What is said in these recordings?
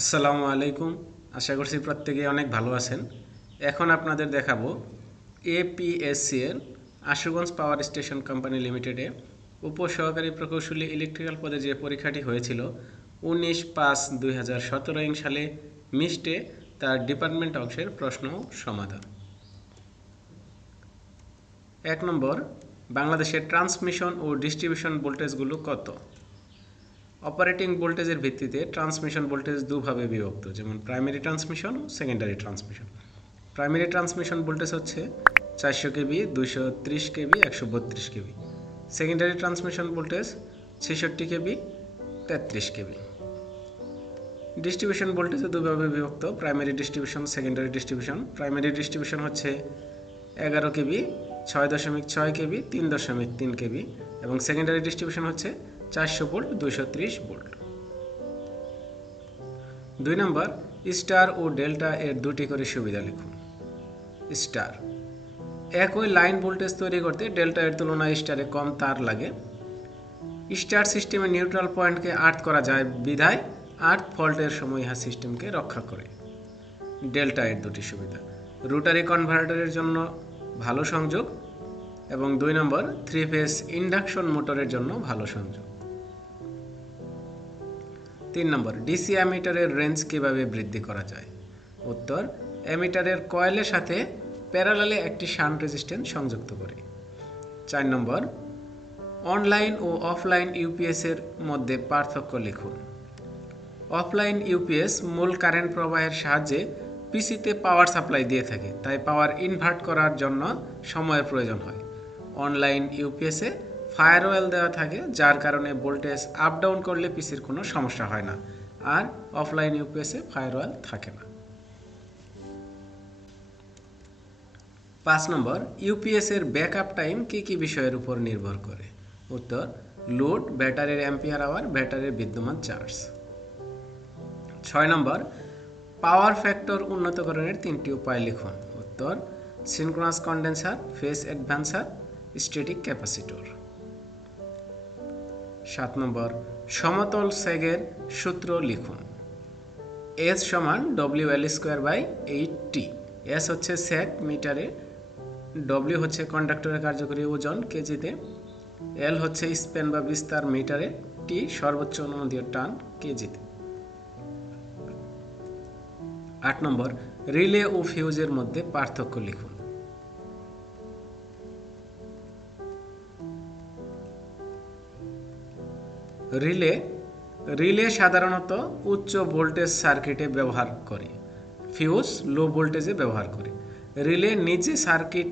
আসসালামু আলাইকুম। আশা করছি প্রত্যেকে অনেক ভালো আছেন। এখন আপনাদের দেখাবো এপিএসসি এর আশুগঞ্জ পাওয়ার স্টেশন কোম্পানি লিমিটেডে উপসহকারী প্রকৌশলী ইলেকট্রিক্যাল পদে যে পরীক্ষাটি হয়েছিল 19/5/2017 সালে মিস্টে তার ডিপার্টমেন্ট অংশের প্রশ্ন সমাধান। 1 নম্বর, বাংলাদেশের ট্রান্সমিশন ও ডিস্ট্রিবিউশন ভোল্টেজগুলো কত? অপারেটিং ভোল্টেজের ভিত্তিতে ট্রান্সমিশন ভোল্টেজ দুভাবে বিভক্ত, যেমন প্রাইমারি ট্রান্সমিশন ও secondary transmission. Primary transmission voltage হচ্ছে 400 KV, 230 KV, 132 KV. Secondary transmission voltage 66 KV, 33 KV. Distribution ভোল্টেজে দুভাবে বিভক্ত, primary distribution, secondary distribution. Primary distribution হচ্ছে 11 কেভি, 6.6 কেভি, 3.3 কেভি, এবং সেকেন্ডারি ডিস্ট্রিবিউশন হচ্ছে 400 ভোল্ট, 230 ভোল্ট। 2 নম্বর, স্টার ও delta এর দুটি করে সুবিধা লিখুন। স্টার, একই লাইন ভোল্টেজ তৈরি করতে ডেল্টা এর তুলনায় স্টারে কম তার লাগে। স্টার সিস্টেমে নিউট্রাল পয়েন্টকে আর্থ করা যায় বিধায় আর্থ ফল্টের সময় ইহা সিস্টেমকে রক্ষা করে। ডেল্টা এর দুটি সুবিধা: রোটারি কনভার্টারের জন্য ভালো সংযোগ, এবং 2 নম্বর, 3 ফেজ ইন্ডাকশন মোটরের জন্য ভালো সংযোগ। 3 নম্বর, ডিসি অ্যামিটারের রেঞ্জ কিভাবে বৃদ্ধি করা যায়? উত্তর, অ্যামিটারের কয়েলের সাথে প্যারালালে একটি শান্ট রেজিস্ট্যান্স সংযুক্ত করে। 4 নম্বর, অনলাইন ও অফলাইন ইউপিএস এর মধ্যে পার্থক্য লিখুন। অফলাইন ইউপিএস মূল কারেন্ট প্রবাহের সাহায্যে পিসিতে পাওয়ার সাপ্লাই দিয়ে থাকে, তাই পাওয়ার ইনভার্ট করার জন্য সময়ের প্রয়োজন হয়। অনলাইন ইউপিএসে ফায়ারওয়েল দেওয়া থাকে, যার কারণে ভোল্টেজ আপ ডাউন করলে পিসির কোনো সমস্যা হয় না, আর অফলাইন ইউপিএসে ফায়ারওয়েল থাকে না। 5 নম্বর, ইউপিএস এর ব্যাকআপ টাইম কি কি বিষয়ের উপর নির্ভর করে? উত্তর, লোড, ব্যাটারির অ্যাম্পিয়ার আওয়ার, ব্যাটারির বিদ্যমান চার্জ। 6 নম্বর, পাওয়ার ফ্যাক্টর উন্নতকরণের 3টি উপায় লিখুন। উত্তর, synchronous condenser, phase adventure, static capacitor. 7 নম্বর, সমতল সেগের সূত্র লিখুন। এস সমান WL²/8T। এস হচ্ছে সেগ মিটারে, ডব্লিউ হচ্ছে কন্ডাক্টরের কার্যকরী ওজন কেজিতে, এল হচ্ছে স্প্যান বা বিস্তার মিটারে, টি সর্বোচ্চ অনুমোদনীয় টান কেজিতে। 8 নম্বর, রিলে ও ফিউজের মধ্যে পার্থক্য লিখুন। রিলে সাধারণত উচ্চ ভোল্টেজ সার্কিটে ব্যবহার করে, ফিউজ লো ভোল্টেজে ব্যবহার করে। রিলে নিজে সার্কিট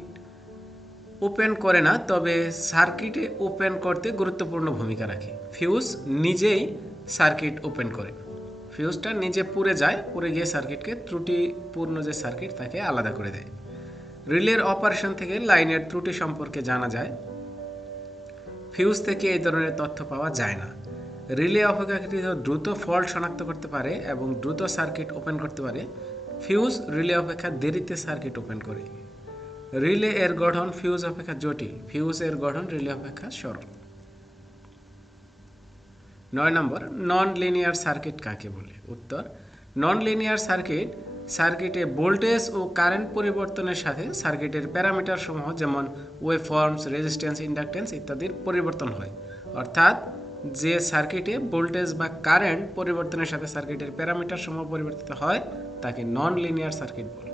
ওপেন করে না, তবে সার্কিটে ওপেন করতে গুরুত্বপূর্ণ ভূমিকা রাখে। ফিউজ নিজেই সার্কিট ওপেন করে। ফিউজটা নিজে পুড়ে যায়, পুড়ে গিয়ে সার্কিটকে ত্রুটিপূর্ণ যে সার্কিট তাকে আলাদা করে দেয়। রিলের অপারেশন থেকে লাইনের ত্রুটি সম্পর্কে জানা যায়, ফিউজ থেকে এই ধরনের তথ্য পাওয়া যায় না। রিলে অপেক্ষাকৃত দ্রুত ফল্ট শনাক্ত করতে পারে এবং দ্রুত সার্কিট ওপেন করতে পারে। ফিউজ রিলে অপেক্ষা দেরিতে সার্কিট ওপেন করে। রিলে এর গঠন ফিউজ অপেক্ষা জটিল, ফিউজ এর গঠন রিলে অপেক্ষা সরল। 9 নম্বর, নন লিনিয়ার সার্কিট কাকে বলে? উত্তর, নন লিনিয়ার সার্কিটে ভোল্টেজ ও কারেন্ট পরিবর্তনের সাথে সার্কিটের প্যারামিটার সমূহ, যেমন ওয়েভফর্মস, রেজিস্ট্যান্স, ইন্ডাকটেন্স ইত্যাদির পরিবর্তন হয়। অর্থাৎ যে সার্কিটে ভোল্টেজ বা কারেন্ট পরিবর্তনের সাথে সার্কিটের প্যারামিটার সমূহ পরিবর্তিত হয় তাকে নন লিনিয়ার সার্কিট বলে।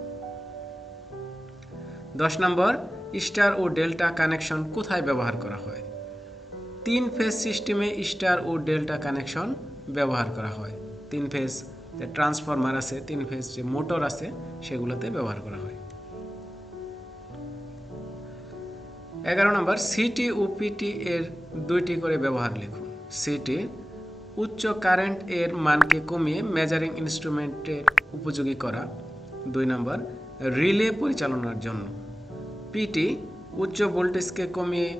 10 নম্বর, স্টার ও ডেল্টা কানেকশন কোথায় ব্যবহার করা হয়? 3 ফেজ সিস্টেমে স্টার ও ডেল্টা কানেকশন ব্যবহার করা হয়। 3 ফেজ যে ট্রান্সফরমার আছে, 3 ফেজ যে মোটর আছে, সেগুলোতে ব্যবহার করা হয়। 11 নম্বর, সিটি ও পিটি এর 2টি করে ব্যবহার লিখুন। সিটি, উচ্চ কারেন্ট এর মানকে কমিয়ে মেজারিং ইনস্ট্রুমেন্টের উপযোগী করা। 2 নম্বর, রিলে পরিচালনার জন্য। পিটি, উচ্চ ভোল্টেজকে কমিয়ে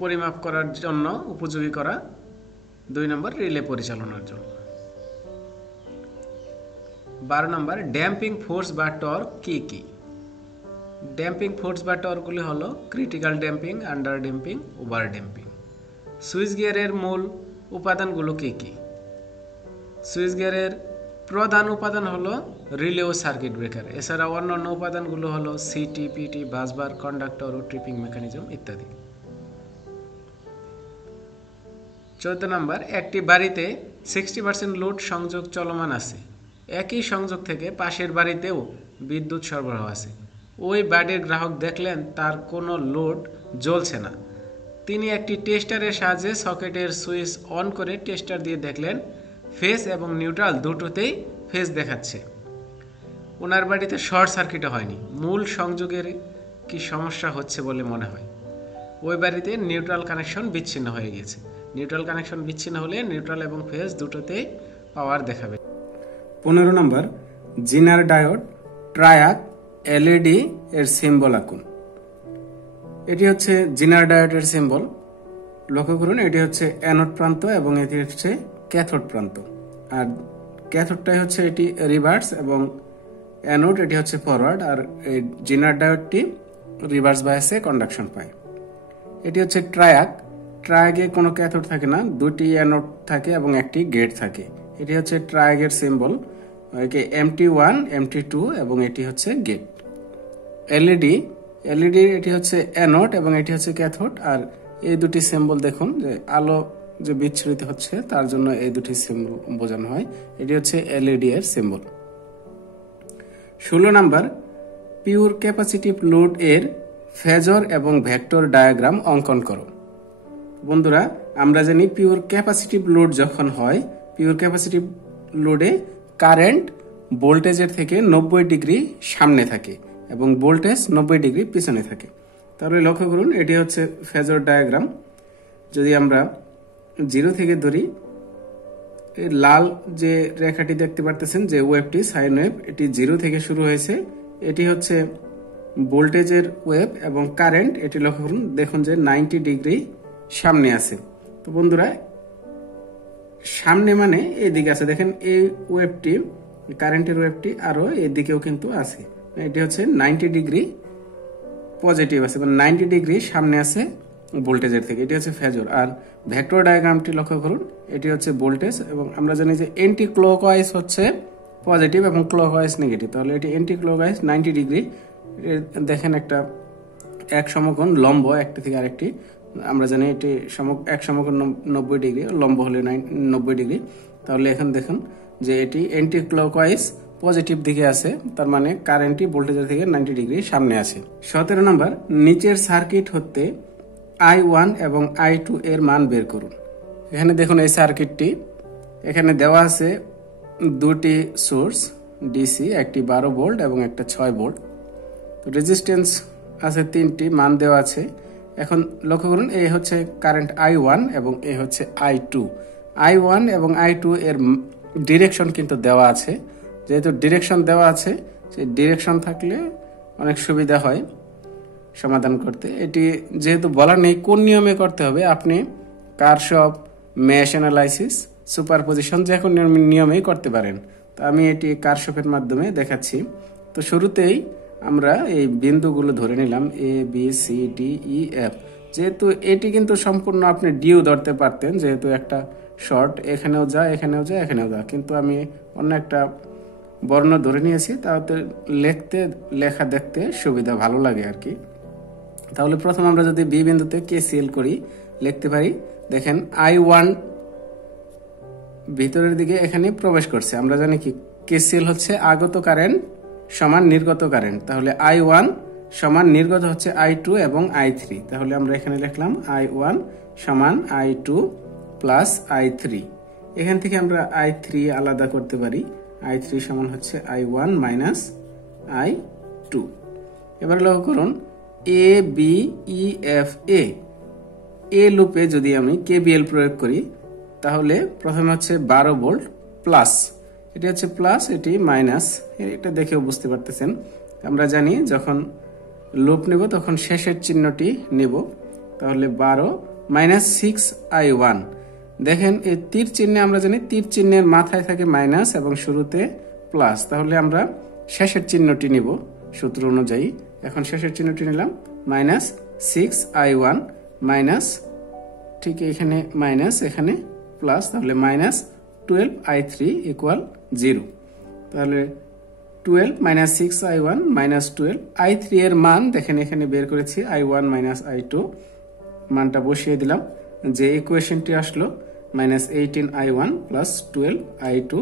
পরিমাপ করার জন্য উপযোগী করা। 2 নম্বর, রিলে পরিচালনার জন্য। 12 নম্বর, ড্যাম্পিং ফোর্স বা টর্ক কি কি? ড্যাম্পিং ফোর্স বা টর্কগুলি হলো critical damping, under damping, over damping. Switch গিয়ারের মূল উপাদানগুলো কি কি? সুইচ গিয়ারের প্রধান উপাদান হলো রিলে ও সার্কিট ব্রেকার। এছাড়া অন্যান্য উপাদানগুলো হলো সিটি, পিটি, বাসবার, কন্ডাক্টর ও ট্রিপিং মেকানিজম ইত্যাদি। 14 নম্বর, একটি বাড়িতে 60% লোড সংযোগ চলমান আছে। একই সংযোগ থেকে পাশের বাড়িতেও বিদ্যুৎ সরবরাহ আছে। ওই বাড়ির গ্রাহক দেখলেন তার কোনো লোড জ্বলছে না। তিনি একটি টেস্টারের সাহায্যে সকেটের সুইচ অন করে টেস্টার দিয়ে দেখলেন ফেজ এবং নিউট্রাল দুটোতেই ফেজ দেখাচ্ছে। ওনার বাড়িতে শর্ট সার্কিটও হয়নি। মূল সংযোগের কি সমস্যা হচ্ছে বলে মনে হয়? ওই বাড়িতে নিউট্রাল কানেকশন বিচ্ছিন্ন হয়ে গেছে। নিউট্রাল কানেকশন বিচ্ছিন্ন হলে নিউট্রাল এবং ফেজ দুটোতেই পাওয়ার দেখাবে। 15 নম্বর, জিনার ডায়োড ট্রায়াক এলইডি এর সিম্বল আঁকুন। এটি হচ্ছে জিনার ডায়োডের সিম্বল। লক্ষ্য করুন, এটি হচ্ছে অ্যানোড প্রান্ত এবং এটি হচ্ছে ক্যাথোড প্রান্ত। আর ক্যাথোডটাই হচ্ছে এটি রিভার্স এবং অ্যানোড এটি হচ্ছে ফরওয়ার্ড। আর এই জিনার ডায়োডটি রিভার্স বায়াসে কন্ডাকশন পায়। এটি হচ্ছে ট্রায়াক। ট্রায়াকে কোনো ক্যাথোড থাকে না, দুটি অ্যানোড থাকে এবং একটি গেট থাকে। এটি হচ্ছে ট্রায়াকের সিম্বল, MT1, MT2 এবং এটি হচ্ছে গেট। এলইডি এটি হচ্ছে অ্যানোড এবং এটি হচ্ছে ক্যাথোড। আর এই দুটি সিম্বল দেখুন, যে আলো যে বিচ্ছুরিত হচ্ছে তার জন্য এই দুটি সিম্বল বোঝানো হয়। এটি হচ্ছে এলইডি এর symbol. 16 number, pure capacitive load এর ফেজর এবং ভেক্টর ডায়াগ্রাম অঙ্কন করো। বন্ধুরা, আমরা জানি পিওর ক্যাপাসিটিভ লোড যখন হয়, পিওর ক্যাপাসিটিভ লোডে কারেন্ট ভোল্টেজের থেকে 90 ডিগ্রি সামনে থাকে এবং ভোল্টেজ 90 ডিগ্রি পিছনে থাকে। তাহলে লক্ষ্য করুন, এটি হচ্ছে ফেজর ডায়াগ্রাম। যদি আমরা 0 থেকে ধরি, লাল যে রেখাটি দেখতে পারতেছেন যে ওয়েভটি সাইন ওয়েভ, এটি 0 থেকে শুরু হয়েছে। এটি হচ্ছে ভোল্টেজের ওয়েভ এবং কারেন্ট এটি লক্ষ্য করুন, দেখুন যে 90 ডিগ্রি সামনে আছে। তো বন্ধুরা, সামনে মানে এইদিকে আছে, দেখেন এই ওয়েভটি, কারেন্টের ওয়েভটি আরো এদিকেও কিন্তু আছে। এটি হচ্ছে 90 ডিগ্রি পজিটিভ আছে, মানে 90 ডিগ্রি সামনে আছে ভোল্টেজের থেকে। এটি হচ্ছে ফেজর। আর ভেক্টর ডায়াগ্রামটি লক্ষ্য করুন, এটি হচ্ছে ভোল্টেজ এবং আমরা জানি যে এন্টি ক্লকওয়াইজ হচ্ছে পজিটিভ এবং ক্লকওয়াইজ নেগেটিভ। তাহলে এটি এন্টি ক্লকওয়াইজ 90 ডিগ্রি। দেখেন একটা এক সমকোণ লম্ব একটি থেকে আরেকটি, আমরা জানি এটি এক সমকোণ 90 ডিগ্রি, লম্ব হলে 90 ডিগ্রি। তাহলে এখন দেখুন যে এটি এন্টি ক্লকওয়াইজ পজিটিভ দিকে আছে, তার মানে কারেন্টটি ভোল্টেজের থেকে 90 ডিগ্রি সামনে আছে। 17 নম্বর, নিচের সার্কিট হতে I1 এবং I2 এর মান বের করুন। এখানে দেখুন এই সার্কিটটি, এখানে দেওয়া আছে দুটি সোর্স ডিসি, একটি 12 ভোল্ট এবং একটা 6 ভোল্ট। রেজিস্ট্যান্স আছে 3টি, মান দেওয়া আছে। এখন লক্ষ্য করুন, এই হচ্ছে কারেন্ট I1 এবং এই হচ্ছে I2। I1 এবং I2 এর ডিরেকশন কিন্তু দেওয়া আছে। যেহেতু ডিরেকশন দেওয়া আছে, সেই ডিরেকশন থাকলে অনেক সুবিধা হয় সমাধান করতে। এটি যেহেতু বলা নেই কোন নিয়মে করতে হবে, আপনি কারশফ, মেশ অ্যানালাইসিস, সুপারপজিশন যে কোনো নিয়মেই করতে পারেন। তো আমি এটি কারশফের মাধ্যমে দেখাচ্ছি। তো শুরুতেই আমরা এই বিন্দুগুলো ধরে নিলাম ABCDEF। যেহেতু এটি কিন্তু সম্পূর্ণ আপনি ডিউ ধরতে পারতেন, যেহেতু একটা শর্ট, এখানেও যা এখানেও যা এখানেও যা, কিন্তু আমি অন্য একটা বর্ণ ধরে নিয়েছি, তাতে লেখা দেখতে সুবিধা ভালো লাগে আর কি। তাহলে প্রথম আমরা যদি বি বিন্দুতে KCL করি, লিখতে পারি, দেখেন I1 ভিতরের দিকে এখানে প্রবেশ করছে। আমরা জানি কি KCL হচ্ছে আগত কারেন্ট সমান নির্গত কারেন্ট। তাহলে I1 সমান নির্গত হচ্ছে I2 এবং I3। তাহলে আমরা এখানে লিখলাম I1 সমান I2 প্লাস I3। এখান থেকে আমরা I3 আলাদা করতে পারি। I3 সমান হচ্ছে I1 মাইনাস I2। এবার লক্ষ্য করুন, ABEFA এ লুপে যদি আমি KVL প্রয়োগ করি, তাহলে প্রথমে হচ্ছে 12 ভোল্ট প্লাস, এটি হচ্ছে প্লাস, এটি মাইনাস। এটা দেখেও বুঝতে পারতেছেন, আমরা জানি যখন লুপ নেব তখন শেষের চিহ্নটি নেব। তাহলে 12 মাইনাস 6I1। দেখেন এই তীর চিহ্নে, আমরা জানি তীর চিহ্নের মাথায় থাকে মাইনাস এবং শুরুতে প্লাস। তাহলে আমরা শেষের চিহ্নটি নিব সূত্র অনুযায়ী। এখন শেষের চিহ্নটি নিলাম মাইনাস 6I1 মাইনাস, ঠিক এখানে মাইনাস, এখানে প্লাস, তাহলে মাইনাস 12i3 ইকুয়াল 0। তাহলে 12 মাইনাস 6i1 মাইনাস 12i3 এর মান দেখেন এখানে বের করেছি i1 মাইনাস i2 মানটা বসিয়ে দিলাম, যে ইকুয়েশনটি আসলো minus 18i1 plus 12i2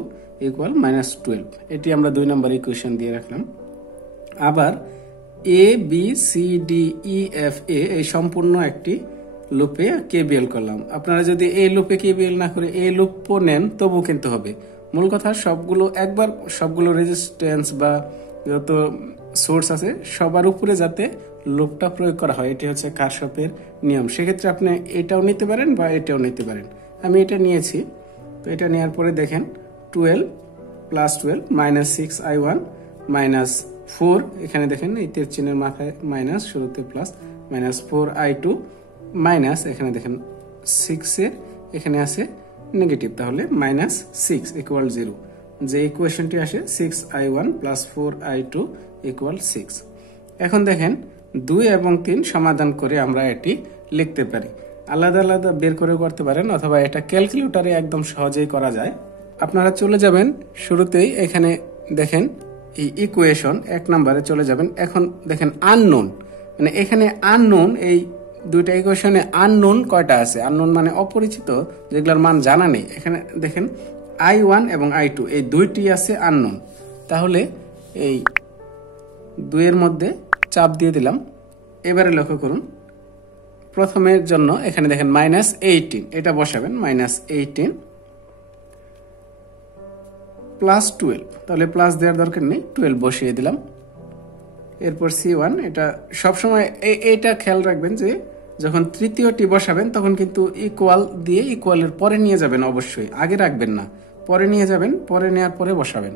equal minus 12। এটি আমরা 2 নম্বর ইকুয়েশন দিয়ে রাখলাম। আবার A B C D E F A এই সম্পূর্ণ একটি লুপে কেবিএল করলাম। আপনারা যদি এই লুপে কেবিএল না করে এই লুপও নেন তবু কিন্তু হবে। মূল কথা সবগুলো একবার সবগুলো রেজিস্ট্যান্স বা যত সোর্স আছে সবার উপরে যাতে লুপটা প্রয়োগ করা হয়, এটি হচ্ছে কারশফের নিয়ম। সেক্ষেত্রে আপনি এটাও নিতে পারেন বা এটাও নিতে পারেন। আমি এটা নিয়েছি, তো এটা নেওয়ার পরে দেখেন 12 প্লাস 12 মাইনাস 6i1 মাইনাস 4, এখানে দেখেন এই তীর চিহ্নের মাথায় মাইনাস, শুরুতে প্লাস, মাইনাস 4i2 মাইনাস এখানে দেখেন 6 এর এখানে আছে নেগেটিভ, তাহলে মাইনাস 6 ইকুয়াল 0। যে ইকুয়েশনটি আসে 6i1 প্লাস 4i2 ইকুয়াল 6। এখন দেখেন 2 এবং 3 সমাধান করে আমরা এটি লিখতে পারি। আলাদা আলাদা বের করে করতে পারেন অথবা এটা ক্যালকুলেটরে একদম সহজেই করা যায়। আপনারা চলে যাবেন শুরুতেই এখানে দেখেন এই ইকুয়েশন 1 নম্বরে চলে যাবেন। এখন দেখেন আননোন, মানে এখানে আননোন, এই দুইটা ইকুয়েশনে আননোন কয়টা আছে? আননোন মানে অপরিচিত, যেগুলোর মান জানা নেই। এখানে দেখেন i1 এবং i2 এই দুইটি আছে আননোন। তাহলে এই 2 এর মধ্যে চাপ দিয়ে দিলাম। এবারে লক্ষ্য করুন প্রথমের জন্য এখানে দেখেন মাইনাস 18, এটা বসাবেন মাইনাস 18 প্লাস 12, তাহলে প্লাস দেওয়ার দরকার নেই, 12 বসিয়ে দিলাম। এরপর C1, এটা সবসময় এইটা খেয়াল রাখবেন যে যখন তৃতীয়টি বসাবেন তখন কিন্তু ইকুয়াল দিয়ে ইকুয়ালের পরে নিয়ে যাবেন, অবশ্যই আগে রাখবেন না, পরে নিয়ে যাবেন, পরে নেওয়ার পরে বসাবেন।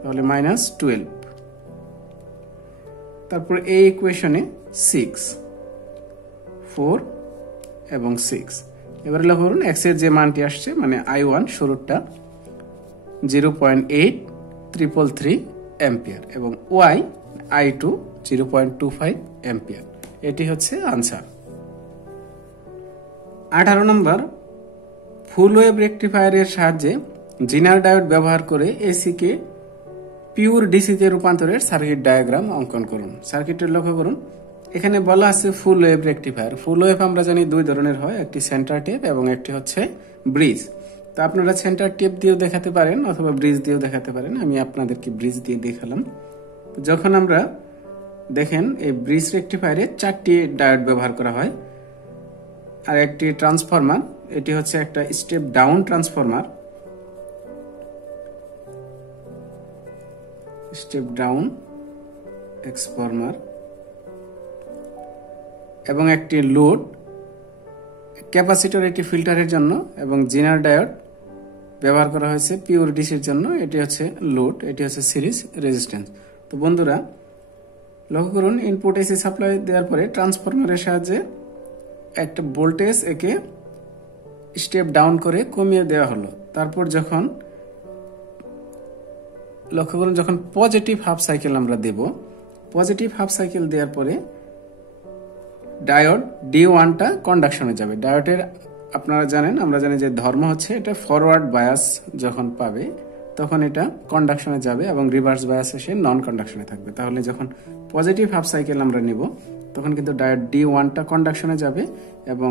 তাহলে মাইনাস 12, তারপর এই ইকুয়েশনে 6, 4 এবং 6। এবারে লক্ষ্য করুন x এর যে মানটি আসছে মানে i1 শুরুটা 0.8333 অ্যাম্পিয়ার এবং y i2 0.25 অ্যাম্পিয়ার। এটি হচ্ছে আনসার। 18 নম্বর, ফুল ওয়েভ রেকটিফায়ারের সাহায্যে জিনার ডায়োড ব্যবহার করে এসি কে পিওর ডিসিতে রূপান্তরের সার্কিট ডায়াগ্রাম অঙ্কন করুন। সার্কিটের লক্ষ্য করুন এখানে বলা আছে ফুল ওয়েভ রেকটিফায়ার। ফুল ওয়েভ আমরা জানি 2 ধরনের হয়, একটি সেন্টার টেপ এবং একটি হচ্ছে ব্রিজ। তো আপনারা সেন্টার টেপ দিয়েও দেখাতে পারেন অথবা ব্রিজ দিয়েও দেখাতে পারেন। আমি আপনাদেরকে ব্রিজ দিয়ে দেখালাম। যখন আমরা দেখেন এই ব্রিজ রেকটিফায়ারে 4টি ডায়োড ব্যবহার করা হয় আর একটি ট্রান্সফরমার, এটি হচ্ছে একটা step down transformer, step down transformer এবং একটি লোড ক্যাপাসিটর, এটি ফিল্টারের জন্য, এবং জিনার ডায়োড ব্যবহার করা হয়েছে পিওর ডিসির জন্য। এটি হচ্ছে লোড, এটি হচ্ছে সিরিজ রেজিস্ট্যান্স। তো বন্ধুরা লক্ষ্য করুন ইনপুট এসি সাপ্লাই দেওয়ার পরে ট্রান্সফরমারের সাহায্যে একটা ভোল্টেজ একে স্টেপ ডাউন করে কমিয়ে দেওয়া হলো। তারপর যখন লক্ষ্য করুন যখন পজিটিভ হাফ সাইকেল আমরা দেব, পজিটিভ হাফ সাইকেল দেওয়ার পরে ডায়োড D1টা কন্ডাকশনে যাবে। ডায়োডের আপনারা জানেন, আমরা জানি যে ধর্ম হচ্ছে এটা ফরওয়ার্ড বায়াস যখন পাবে তখন এটা কন্ডাকশনে যাবে এবং রিভার্স বায়াস এসে নন কন্ডাকশনে থাকবে। তাহলে যখন পজিটিভ হাফ সাইকেল আমরা নেব তখন কিন্তু ডায়োড D1টা কন্ডাকশনে যাবে এবং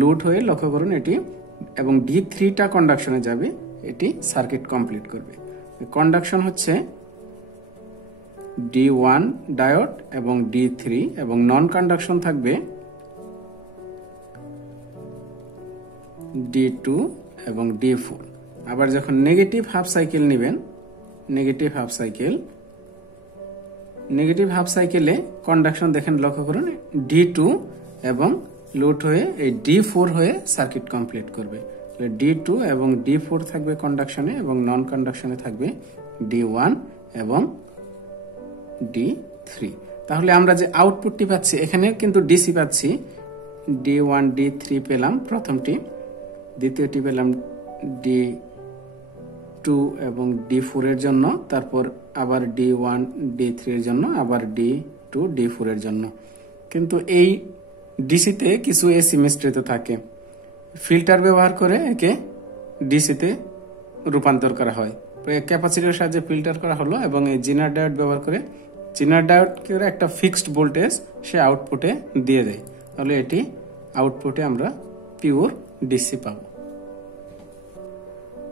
লোড হয়ে লক্ষ্য করুন এটি, এবং D3টা কন্ডাকশনে যাবে, এটি সার্কিট কমপ্লিট করবে। কন্ডাকশন হচ্ছে D1 ডায়োড এবং D3 এবং নন কন্ডাকশন থাকবে D2 এবং D4। আবার যখন নেগেটিভ হাফ সাইকেল নেবেন, নেগেটিভ হাফ সাইকেলে কন্ডাকশন দেখেন লক্ষ্য করুন D2 এবং লোড হয়ে এই D4 হয়ে সার্কিট কমপ্লিট করবে। D2 এবং D4 থাকবে কন্ডাকশনে এবং নন কন্ডাকশনে থাকবে D1 এবং D3। তাহলে আমরা যে আউটপুটটি পাচ্ছি এখানে কিন্তু ডিসি পাচ্ছি, D1 D3 পেলাম প্রথমটি, দ্বিতীয়টি পেলাম D2 এবং D4 এর জন্য, তারপর আবার D1 D3 এর জন্য, আবার D2 D4 এর জন্য। কিন্তু এই ডিসিতে কিছু এসি মিশ্রিত থাকে, ফিল্টার ব্যবহার করে একে ডিসিতে রূপান্তর করা হয়। ক্যাপাসিটরের সাহায্যে ফিল্টার করা হলো এবং এই জিনার ডায়োড ব্যবহার করে জিনার ডায়োডকে একটা ফিক্সড ভোল্টেজ সে আউটপুটে দিয়ে দেয়। তাহলে এটি আউটপুটে আমরা পিওর ডিসি পাবো।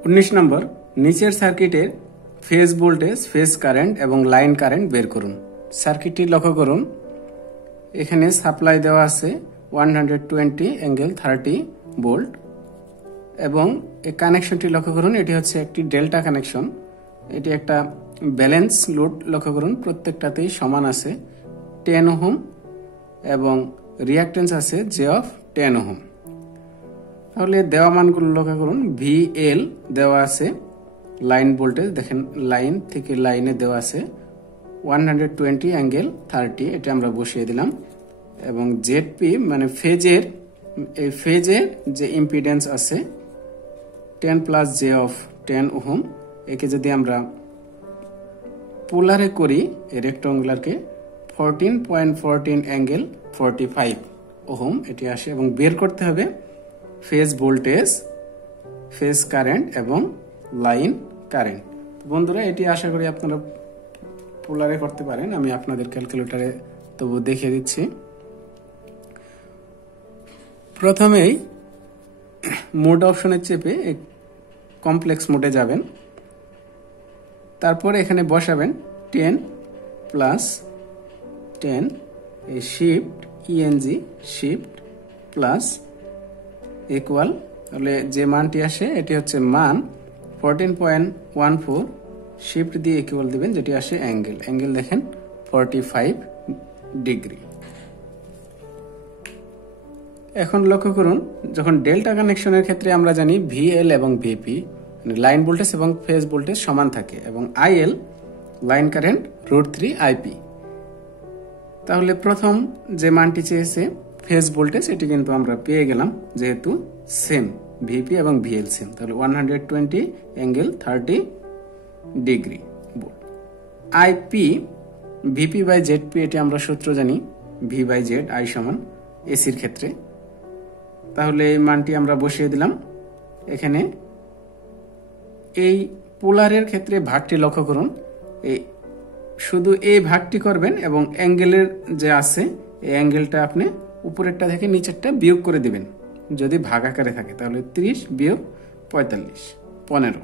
19 নম্বর, নিচের সার্কিটের ফেজ ভোল্টেজ, ফেজ কারেন্ট এবং লাইন কারেন্ট বের করুন। সার্কিটটি লক্ষ্য করুন, এখানে সাপ্লাই দেওয়া আছে 120∠30 ভোল্ট এবং এই কানেকশনটি লক্ষ্য করুন, এটি হচ্ছে একটি ডেল্টা কানেকশন। এটি একটা ব্যালেন্স লোড, লক্ষ্য করুন প্রত্যেকটাতেই সমান আছে 10 ওহম এবং রিঅ্যাক্টেন্স আছে জে অফ 10 ওহম। তাহলে দেওয়া মানগুলো লক্ষ্য করুন, ভিএল দেওয়া আছে লাইন ভোল্টেজ, দেখেন লাইন থেকে লাইনে দেওয়া আছে 120∠30, এটা আমরা বসিয়ে দিলাম। এবং জেডপি মানে ফেজের, এই ফেজের যে ইম্পিডেন্স আছে 10 প্লাস জে অফ 10 ওহম, একে যদি আমরা পোলারে করি এই রেক্টাঙ্গুলারকে 14.14∠45 ওহম এটি আসে। এবং বের করতে হবে ফেজ ভোল্টেজ, ফেজ কারেন্ট এবং লাইন কারেন্ট। বন্ধুরা, এটি আশা করি আপনারা পোলারে করতে পারেন, আমি আপনাদের ক্যালকুলেটরে তবু দেখিয়ে দিচ্ছি। প্রথমেই মোড অপশনে চেপে কমপ্লেক্স মোডে যাবেন, তারপর এখানে বসাবেন 10 প্লাস 10 এই shift ENG shift plus equal, তাহলে যে মানটি আসে এটি হচ্ছে মান 14.14, শিফট দিয়ে ইকুয়াল দিবেন যেটি আসে অ্যাঙ্গেল, অ্যাঙ্গেল দেখেন 45 ডিগ্রি। এখন লক্ষ্য করুন, যখন ডেল্টা কানেকশনের ক্ষেত্রে আমরা জানি ভিএল এবং ভিপি লাইন ভোল্টেজ এবং ফেজ ভোল্টেজ সমান থাকে এবং আইএল লাইন কারেন্ট √3 আইপি। তাহলে প্রথম যে মানটি চেয়েছে ফেজ ভোল্টেজ, এটি কিন্তু আমরা পেয়ে গেলাম যেহেতু সেম ভিপি এবং ভিএল সেম, তাহলে 120∠30 degree volt. IP VP by ZP, এটি আমরা সূত্র জানি ভি বাই জেড আই সমান এসির ক্ষেত্রে। তাহলে এই মানটি আমরা বসিয়ে দিলাম এখানে। এই পোলারের ক্ষেত্রে ভাগটি লক্ষ্য করুন, এই শুধু এই ভাগটি করবেন এবং অ্যাঙ্গেলের যে আছে এই অ্যাঙ্গেলটা আপনি উপরেরটা থেকে নিচেরটা বিয়োগ করে দিবেন যদি ভাগ আকারে থাকে, তাহলে 30 বিয়োগ 45 15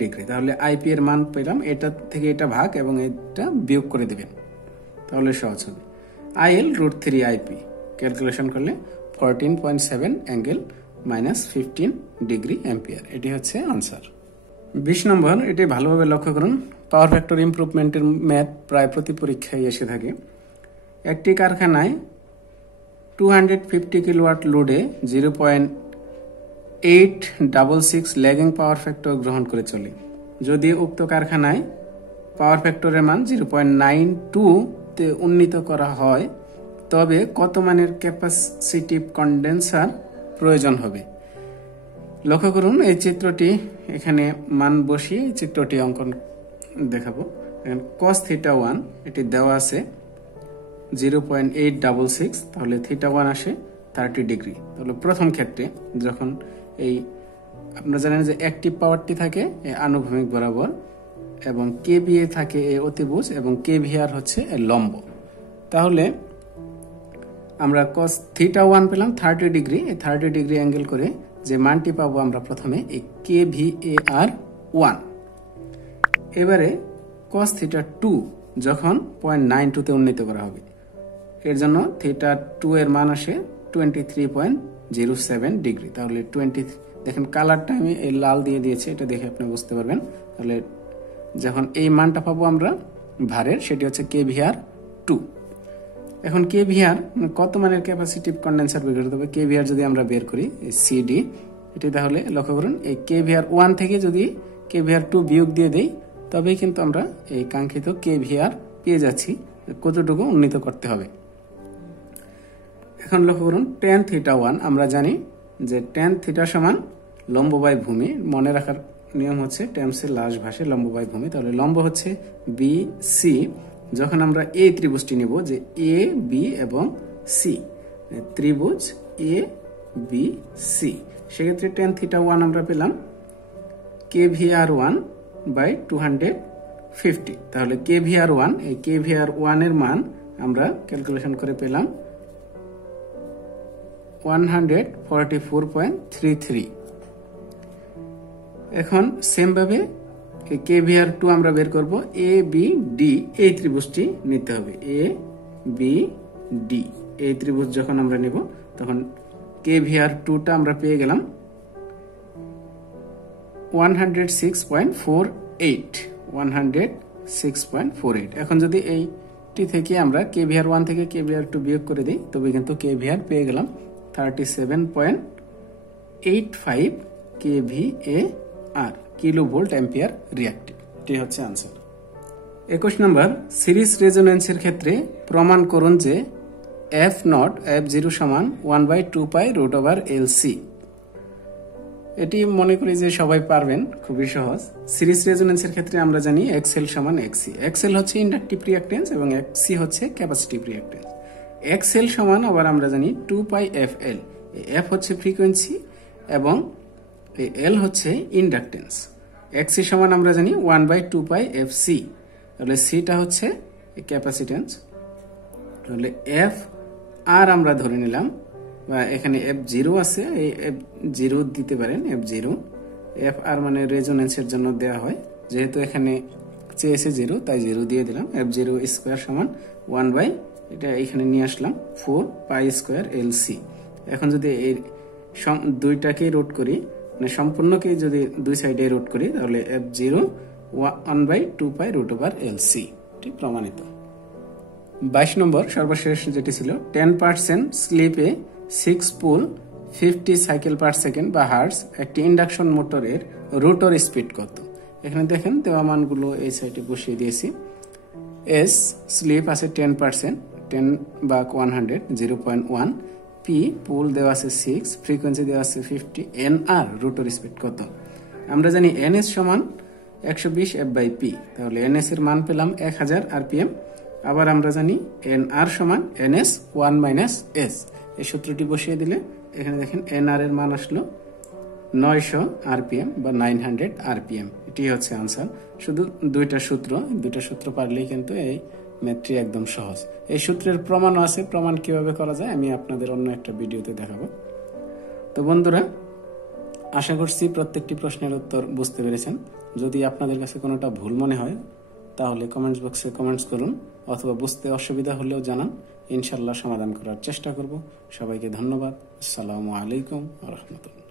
ডিগ্রি। তাহলে আইপি এর মান পেলাম, এটা থেকে এটা ভাগ এবং এটা বিয়োগ করে দিবেন, তাহলে সহজ হবে। আইএল √3 আইপি ক্যালকুলেশন করলে 14.7∠−15 ডিগ্রি অ্যাম্পিয়ার, এটি হচ্ছে আনসার। 20 নম্বর, এটি ভালোভাবে লক্ষ্য করুন, পাওয়ার ফ্যাক্টর ইমপ্রুভমেন্টের ম্যাথ প্রায় প্রতি পরীক্ষায় এসে থাকে। একটি কারখানায় 250 কিলোওয়াট লোডে 0.866 ল্যাগিং পাওয়ার ফ্যাক্টর গ্রহণ করে চলে। যদি উক্ত কারখানায় পাওয়ার ফ্যাক্টরের মান 0.92-তে উন্নীত করা হয় তবে কত মানের ক্যাপাসিটিভ কন্ডেন্সার প্রয়োজন হবে। লক্ষ্য করুন, এই চিত্রটি এখানে মান বসিয়ে চিত্রটি অঙ্কন দেখাবো। cos θ1 এটি দেওয়া আছে 0.866, তাহলে θ1 আসে 30 ডিগ্রি। তাহলে প্রথম ক্ষেত্রে যখন এই আপনারা জানেন যে অ্যাক্টিভ পাওয়ারটি থাকে এই আনুভূমিক বরাবর এবং কেভিএ থাকে এই অতিভুজ এবং কেভিআর হচ্ছে এই লম্ব, তাহলে আমরা cos θ1 পেলাম 30 ডিগ্রি। এই 30 ডিগ্রি অ্যাঙ্গেল করে যে মানটি পাবো আমরা প্রথমে এই kVAR1। এবারে cos θ2 যখন 0.92-তে উন্নীত করা হবে, এর জন্য θ2 এর মান আসে 23.07 ডিগ্রি। তাহলে 20 দেখেন কালারটা আমি এই লাল দিয়ে দিয়েছি, এটা দেখে আপনি বুঝতে পারবেন। তাহলে যখন এই মানটা পাবো আমরা ভারের, সেটি হচ্ছে kVAR2। এখন kVAR কত মানের ক্যাপাসিটিভ কন্ডেন্সার বের করতে হবে, kVAR যদি আমরা বের করি সিডি, এটি তাহলে লক্ষ্য করুন এই kVAR1 থেকে যদি kVAR2 বিয়োগ দিয়ে দেই তবেই কিন্তু আমরা এই কাঙ্ক্ষিত kVAR পেয়ে যাচ্ছি, কতটুকু উন্নীত করতে হবে। এখন লক্ষ্য করুন tan θ1 আমরা জানি যে tan θ সমান লম্ব বাই ভূমি, মনে রাখার নিয়ম হচ্ছে ট্যামসের লাস্ট ভাষায় লম্ব বাই ভূমি। তাহলে লম্ব হচ্ছে BC, যখন আমরা এই ত্রিভুজটি নিব যে এ বি এবং সি, ত্রিভুজ এ বি সি, সেক্ষেত্রে tan θ1 আমরা পেলাম kVr1 বাই 250। তাহলে kVr1, এই kVr1 এর মান আমরা ক্যালকুলেশন করে পেলাম 144.33। এখন সেম ভাবে kVr2 আমরা বের করব। এ বি ডি এই ত্রিভুজটি নিতে হবে। এ বি ডি এই ত্রিভুজ যখন আমরা নেব তখন kVr2টা আমরা পেয়ে গেলাম 106.48। এখন যদি এইটি থেকে আমরা kVr1 থেকে kVr2 বিয়োগ করে দিই তবে কিন্তু kVr পেয়ে গেলাম 37.85 kVAr, kilo volt ampere reactive. এটি হচ্ছে আনসার। 21 নম্বর, সিরিজ রেজোনেন্সের ক্ষেত্রে প্রমাণ করুন যে f0 f0 সমান 1/2π√LC। এটি মনে করি যে সবাই পারবেন, খুবই সহজ। সিরিজ রেজোনেন্সের ক্ষেত্রে আমরা জানি XL সমান XC। XL হচ্ছে ইন্ডাকটিভ রিঅ্যাকট্যান্স এবং XC হচ্ছে ক্যাপাসিটিভ রিঅ্যাকট্যান্স। XL সমান আবার আমরা জানি 2πfL। F হচ্ছে ফ্রিকোয়েন্সি এবং L হচ্ছে ইন্ডাকটেন্স। XC সমান আমরা জানি 1/2πfC। তাহলে সিটা হচ্ছে ক্যাপাসিটেন্স। তাহলে F আর আমরা ধরে নিলাম, বা এখানে F0 আছে, এই F0 দিতে পারেন। F0 F আর মানে রেজোনেন্সের জন্য দেওয়া হয়, যেহেতু এখানে চেয়েছে 0 তাই 0 দিয়ে দিলাম। F0 স্কোয়ার সমান 1/, এটা এখানে নিয়ে আসলাম 4π²LC। এখন যদি এই দুইটাকে রুট করি, মানে সম্পূর্ণকে যদি দুই সাইডে রুট করি তাহলে F0 1/2π√LC, ঠিক প্রমাণিত। 22 নম্বর সর্বশেষ যেটি ছিল 10% স্লিপে 6 পোল 50 সাইকেল পার সেকেন্ড বা হার্টজ একটি ইন্ডাকশন মোটরের রোটর স্পিড কত? এখানে দেখেন দেওয়া মানগুলো এই সাইডে বসিয়ে দিয়েছি। এস স্লিপ আছে 10%, 10 বা 100 0.1। পি পোল দেওয়া আছে 6, ফ্রিকোয়েন্সি দেওয়া আছে 50। এন আর রোটর স্পিড কত? আমরা জানি এনএস সমান 120 f/p। তাহলে এনএস এর মান পেলাম 1000 rpm। আবার আমরা জানি এন আর সমান এনএস 1 - s। এই সূত্রটি বসিয়ে দিলে এখানে দেখেন এন আর এর মান আসলো 900 rpm বা 900 rpm। এটি হচ্ছে আনসার। শুধু দুইটা সূত্র পারলেই কিন্তু এই ম্যাথটি একদম সহজ। এই সূত্রের প্রমাণও আছে। প্রমাণ কিভাবে করা যায় আমি আপনাদের অন্য একটা ভিডিওতে দেখাবো। তো বন্ধুরা, আশা করছি প্রত্যেকটি প্রশ্নের উত্তর বুঝতে পেরেছেন। যদি আপনাদের কাছে কোনোটা ভুল মনে হয় তাহলে কমেন্টস বক্সে কমেন্টস করুন, অথবা বুঝতে অসুবিধা হলেও জানান। ইনশাল্লাহ সমাধান করার চেষ্টা করব। সবাইকে ধন্যবাদ। আসসালামু আলাইকুম ওয়া রাহমাতুল্লাহ।